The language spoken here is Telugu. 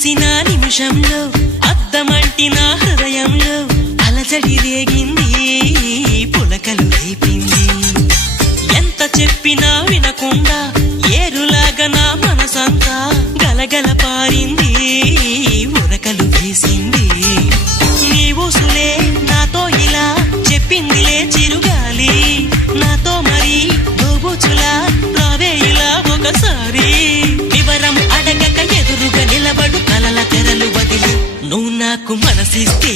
చూసిన నిమిషంలో అద్దమంటి నా హృదయంలో అలజడి రేగింది, పులకలు రేపింది. ఎంత చెప్పినా వినకుండా ఏరులాగా నా మనసంతా గలగల పారింది, ఉరకలు వేసింది. నీ ఊసులే నాతో ఇలా చెప్పిందిలే చిరుగాలి, నాతో మరి దోబుచులా రావే ఇలా ఒకసారి. వివరం అడగక ఎదురుగా నిలబడు కలల తెరలు వదిలి నువ్వు నాకు మనసిస్తే